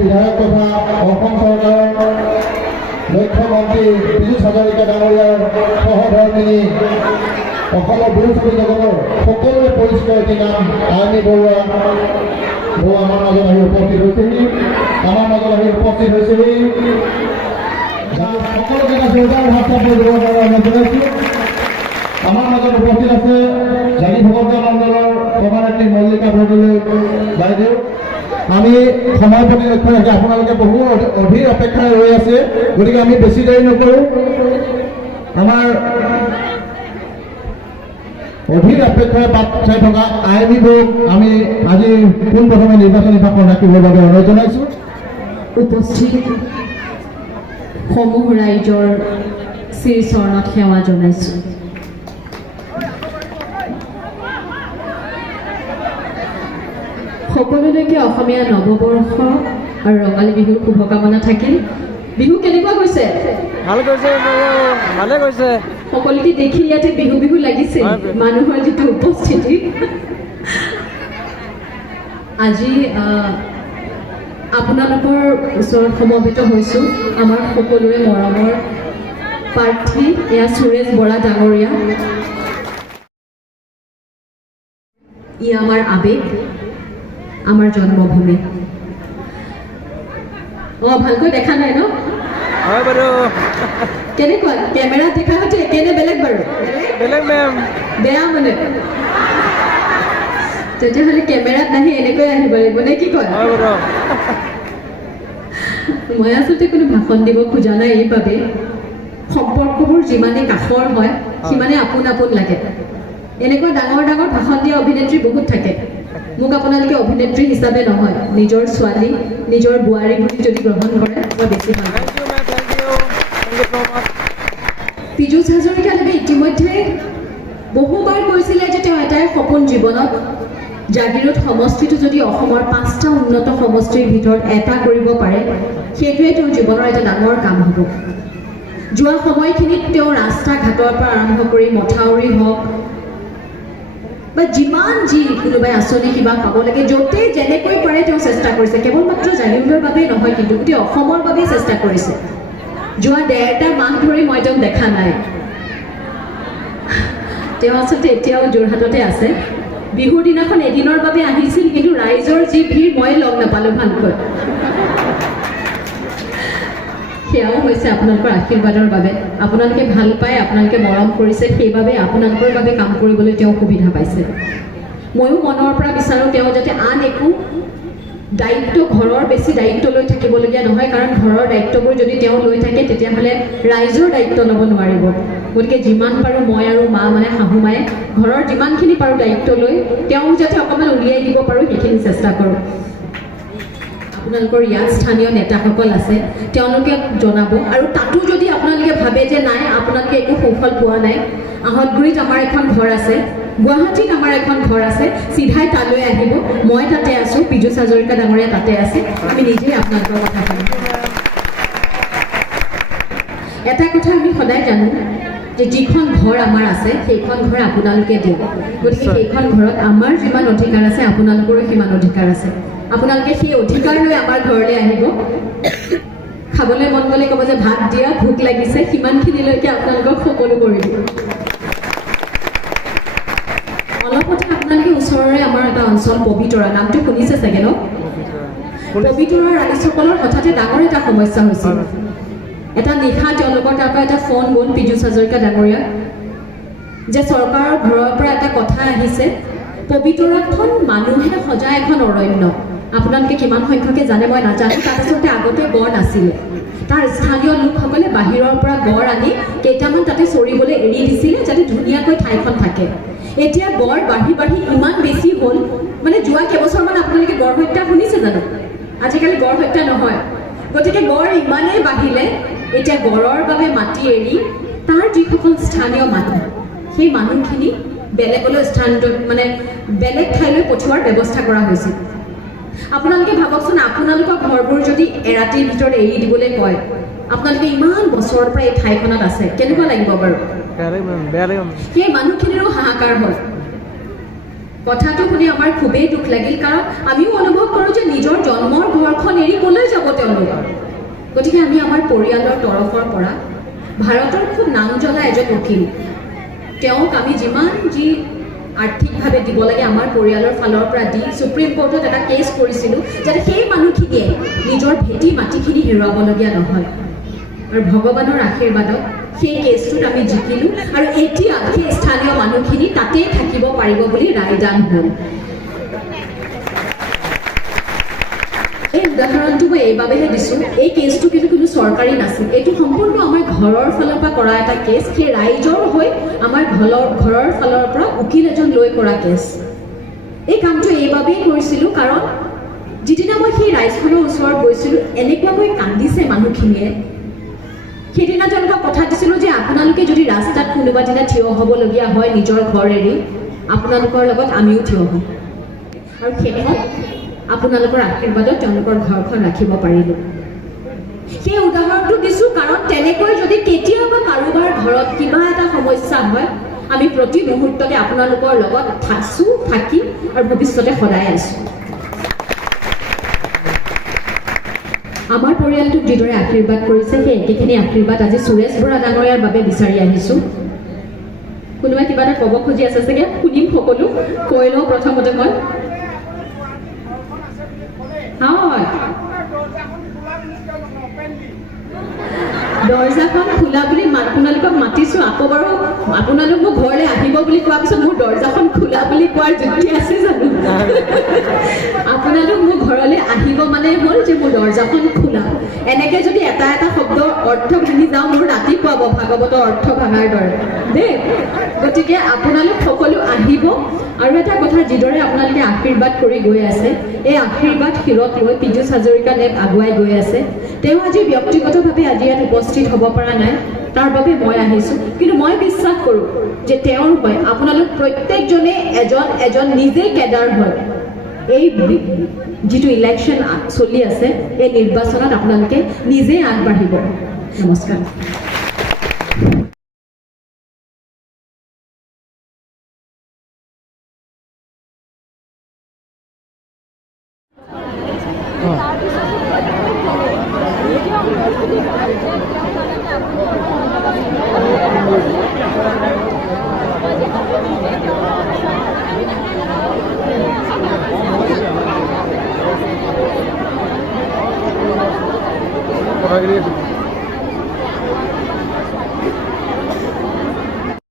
বিধায়ক তথা অসম চৰকাৰৰ মুখ্যমন্ত্ৰী পীযুষ হাজৰিকা ডাঙৰীয়াৰ সহধৰ্মিনী অসমৰ বোলছবি জগতৰ সকলোৰে পৰিচিত এটি নাম আইনী বৰুৱা আমাৰ মাজত আহি উপস্থিত হৈছেহি সকলোকে এটা জোৰদাৰ হাততালি দিব কাৰণে অনুৰোধ জনাইছোঁ। আমাৰ মাজত উপস্থিত আছে জানি ভগৱন্ত মণ্ডলৰ সভানেত্ৰী মল্লিকা বৰদলৈ বাইদেউ। আমি সময় প্ৰতি লক্ষ্য ৰাখি আপোনালোকে বহু অধীৰ অপেক্ষাৰে ৰৈ আছে, গতিকে আমি বেছি দেৰি নকৰোঁ। আমাৰ অধীৰ অপেক্ষাৰে বাট চাই থকা আইনীবোৰক আমি আজি পোনপ্ৰথমে নিৰ্বাচনী ভাষণ ৰাখিবৰ বাবে অনুৰোধ জনাইছোঁ। উপস্থিত সমূহ ৰাইজৰ শ্ৰীচৰণত সেৱা জনাইছোঁ। সকলোলৈকে অসমীয়া নৱবৰ্ষ আৰু ৰঙালী বিহুৰ শুভকামনা থাকিল। বিহু কেনেকুৱা গৈছে? ভাল গৈছে, ভালে গৈছে। সকলোকে দেখি ইয়াতে বিহু বিহু লাগিছে মানুহৰ যিটো উপস্থিতি। আজি আপোনালোকৰ ওচৰত সমবেত হৈছোঁ আমাৰ সকলোৰে মৰমৰ প্ৰাৰ্থী এয়া সুৰেশ বৰা ডাঙৰীয়া। ই আমাৰ আবেগ, আমাৰ জন্মভূমি। ভালকৈ দেখা নাই ন? হয় বাৰু। কেনেকুৱা কেমেৰাত দেখা হৈছে একেনে বেলেগ বাৰু? বেলেগ মেম। বেয়া মানে তেতিয়াহ'লে কেমেৰাত নাহি এনেকৈ আহিব লাগিব নে কি কয়? হয় বাৰু। মই আচলতে কোনো ভাষণ দিব খোজা নাই এইবাবে সম্পৰ্কবোৰ যিমানে কাষৰ হয় সিমানে আপোন আপোন লাগে। এনেকুৱা ডাঙৰ ডাঙৰ ভাষণ দিয়া অভিনেত্ৰী বহুত থাকে। মোক আপোনালোকে অভিনেত্ৰী হিচাপে নহয়, নিজৰ ছোৱালী নিজৰ বোৱাৰী বুলি যদি গ্ৰহণ কৰে মই বেছি ভাল পাওঁ। পীযুষ হাজৰিকাদেৱে ইতিমধ্যে বহুবাৰ কৈছিলে যে তেওঁ এটাই সপোন জীৱনত, জাগিৰোড সমষ্টিটো যদি অসমৰ 5টা উন্নত সমষ্টিৰ ভিতৰত এটা কৰিব পাৰে সেইটোৱে তেওঁৰ জীৱনৰ এটা ডাঙৰ কাম হ'ব। যোৱা সময়খিনিত তেওঁ ৰাস্তা ঘাটৰ পৰা আৰম্ভ কৰি মথাউৰি হওক বা যিমান যি কোনোবাই আঁচনি কিবা পাব লাগে য'তেই যেনেকৈ পাৰে তেওঁ চেষ্টা কৰিছে। কেৱল মাত্ৰ জাগিৰোডৰ বাবেই নহয়, কিন্তু গোটেই অসমৰ বাবেই চেষ্টা কৰিছে। যোৱা 1.5টা মাহ ধৰি মই তেওঁক দেখা নাই। তেওঁ আচলতে এতিয়াও যোৰহাটতে আছে। বিহুৰ দিনাখন এদিনৰ বাবে আহিছিল, কিন্তু ৰাইজৰ যি ভিৰ মই লগ নাপালোঁ ভালকৈ। সেয়াও হৈছে আপোনালোকৰ আশীৰ্বাদৰ বাবে। আপোনালোকে ভাল পায়, আপোনালোকে মৰম কৰিছে, সেইবাবে আপোনালোকৰ বাবে কাম কৰিবলৈ তেওঁ সুবিধা পাইছে। ময়ো মনৰ পৰা বিচাৰোঁ তেওঁ যাতে আন একো দায়িত্ব, ঘৰৰ বেছি দায়িত্ব লৈ থাকিবলগীয়া নহয়, কাৰণ ঘৰৰ দায়িত্ববোৰ যদি তেওঁ লৈ থাকে তেতিয়াহ'লে ৰাইজৰ দায়িত্ব ল'ব নোৱাৰিব। গতিকে যিমান পাৰোঁ মই আৰু মা মানে শাহু মায়ে ঘৰৰ যিমানখিনি পাৰোঁ দায়িত্ব লৈ তেওঁক যাতে অকণমান উলিয়াই দিব পাৰোঁ সেইখিনি চেষ্টা কৰোঁ। আপোনালোকৰ ইয়াত স্থানীয় নেতাসকল আছে, তেওঁলোকে জনাব। আৰু তাতো যদি আপোনালোকে ভাবে যে নাই আপোনালোকে একো সুফল পোৱা নাই, আহঁতগুৰিত আমাৰ এখন ঘৰ আছে, গুৱাহাটীত আমাৰ এখন ঘৰ আছে, চিধাই তালৈ আহিব। মই তাতে আছোঁ, পীযুষ হাজৰিকা ডাঙৰীয়া তাতে আছে। আমি নিজেই আপোনালোকৰ কথা শুনিম। এটা কথা আমি সদায় জানো যে যিখন ঘৰ আমাৰ আছে সেইখন ঘৰ আপোনালোকে দিয়ে। গতিকে সেইখন ঘৰত আমাৰ যিমান অধিকাৰ আছে আপোনালোকৰো সিমান অধিকাৰ আছে। আপোনালোকে সেই অধিকাৰ লৈ আমাৰ ঘৰলৈ আহিব। খাবলৈ মন গ'লে ক'ব যে ভাত দিয়া, ভোক লাগিছে, সিমানখিনিলৈকে আপোনালোকক সকলো কৰি দিব। অলপতে আপোনালোকে ওচৰৰে আমাৰ এটা অঞ্চল পবিতৰা, নামটো শুনিছে চাগে ন? পবিতৰাৰ ৰাইজসকলৰ হঠাতে ডাঙৰ এটা সমস্যা হৈছিল। এটা নিশা তেওঁলোকৰ তাৰ পৰা এটা ফোন গ'ল পীযুষ হাজৰিকা ডাঙৰীয়া যে চৰকাৰৰ ঘৰৰ পৰা এটা কথা আহিছে, পবিতৰাখন মানুহে সজা এখন অৰণ্য। আপোনালোকে কিমান সংখ্যকে জানে মই নাজানো। তাত আচলতে আগতে গড় নাছিলে। তাৰ স্থানীয় লোকসকলে বাহিৰৰ পৰা গড় আনি কেইটামান তাতে চৰিবলৈ এৰি দিছিলে যাতে ধুনীয়াকৈ ঠাইখন থাকে। এতিয়া গড় বাঢ়ি বাঢ়ি ইমান বেছি হ'ল, মানে যোৱা কেইবছৰমান আপোনালোকে গড় হত্যা শুনিছে জানো? আজিকালি গড় হত্যা নহয়। গতিকে গড় ইমানেই বাঢ়িলে এতিয়া গড়ৰ বাবে মাটি এৰি তাৰ যিসকল স্থানীয় মানুহ সেই মানুহখিনি বেলেগলৈ স্থানান্তৰিত মানে বেলেগ ঠাইলৈ পঠিওৱাৰ ব্যৱস্থা কৰা হৈছিল। আপোনালোকে ভাবকচোন, আপোনালোকৰ ঘৰবোৰ যদি এৰাতিৰ ভিতৰত এৰি দিবলৈ কয়, আপোনালোকে ইমান বছৰৰ পৰা এই ঠাইখনত আছে, কেনেকুৱা লাগিব বাৰু? সেই মানুহখিনিৰো হাহাকাৰ হ'ল। কথাটো শুনি আমাৰ খুবেই দুখ লাগিল, কাৰণ আমিও অনুভৱ কৰোঁ যে নিজৰ জন্মৰ ঘৰখন এৰি ক'লৈ যাব কিয়নো গতিকে আমি আমাৰ পৰিয়ালৰ তৰফৰ পৰা ভাৰতৰ খুব নাম জ্বলা এজন উকিল তেওঁক আমি যিমান যি আৰ্থিকভাৱে দিব লাগে আমাৰ পৰিয়ালৰ ফালৰ পৰা দি সুপ্ৰিম কোৰ্টত এটা কেছ কৰিছিলোঁ যাতে সেই মানুহখিনিয়ে নিজৰ ভেটি মাটিখিনি হেৰুৱাবলগীয়া নহয় আৰু ভগৱানৰ আশীৰ্বাদত সেই কেছটোত আমি জিকিলোঁ আৰু এতিয়া সেই স্থানীয় মানুহখিনি তাতেই থাকিব পাৰিব বুলি ৰায়দান হ'ল এই উদাহৰণটো মই এইবাবেহে দিছোঁ এই কেছটো কিন্তু কোনো চৰকাৰী নাছিল এইটো সম্পূৰ্ণ আমাৰ ঘৰৰ ফালৰ পৰা কৰা এটা কেছ সেই ৰাইজৰ হৈ আমাৰ ঘৰৰ ফালৰ পৰা উকিল এজন লৈ কৰা কেছ এই কামটো এইবাবেই কৰিছিলোঁ কাৰণ যিদিনা মই সেই ৰাইজখনৰ ওচৰত গৈছিলোঁ এনেকুৱাকৈ কান্দিছে মানুহখিনিয়ে সেইদিনা তেওঁলোকক কথা দিছিলোঁ যে আপোনালোকে যদি ৰাস্তাত কোনোবা দিনা থিয় হ'বলগীয়া হয় নিজৰ ঘৰ এৰি আপোনালোকৰ লগত আমিও থিয় হ'ম আৰু শেষত আপোনালোকৰ আশীৰ্বাদত তেওঁলোকৰ ঘৰখন ৰাখিব পাৰিলোঁ সেই উদাহৰণটো দিছোঁ কাৰণ তেনেকৈ যদি কেতিয়াবা কাৰোবাৰ ঘৰত কিবা এটা সমস্যা হয় আমি প্ৰতি মুহূৰ্ততে আপোনালোকৰ লগত আছোঁ থাকিম আৰু ভৱিষ্যতে সদায় আছোঁ আমাৰ পৰিয়ালটোক যিদৰে আশীৰ্বাদ কৰিছে সেই একেখিনি আশীৰ্বাদ আজি সুৰেশ বৰা ডাঙৰীয়াৰ বাবে বিচাৰি আহিছোঁ কোনোবাই কিবা এটা ক'ব খুজি আছে চাগে শুনিম সকলো কৈ লওঁ প্ৰথমতে মই হয় দৰ্জাখন খোলা বুলি আপোনালোকক মাতিছোঁ আকৌ বাৰু আপোনালোক মোক ঘৰলৈ আহিব বুলি কোৱাৰ পিছত মোৰ দৰ্জাখন খোলা বুলি কোৱাৰ যুক্তি আছে জানো আপোনালোক মোৰ ঘৰলৈ আহিব মানে হ'ল যে মোৰ দৰ্জাখন খোলা এনেকৈ যদি এটা এটা শব্দৰ অৰ্থ ভাঙি যাওঁ মোৰ ৰাতি পুৱাব ভাগৱতৰ অৰ্থ ভাঙাৰ দৰে দেই গতিকে আপোনালোক সকলো আহিব আৰু এটা কথা যিদৰে আপোনালোকে আশীৰ্বাদ কৰি গৈ আছে এই আশীৰ্বাদ শিৰত লৈ পীযুষ হাজৰিকা নেপ আগুৱাই গৈ আছে তেওঁ আজি ব্যক্তিগতভাৱে আজি ইয়াত উপস্থিত হ'ব পৰা নাই তাৰ বাবে মই আহিছোঁ কিন্তু মই বিশ্বাস কৰোঁ যে তেওঁৰ হৈ আপোনালোক প্ৰত্যেকজনে এজন নিজে কেডাৰ হয় এই যিটো ইলেকশ্যন চলি আছে এই নিৰ্বাচনত আপোনালোকে নিজে আগবাঢ়িব নমস্কাৰ Gracias.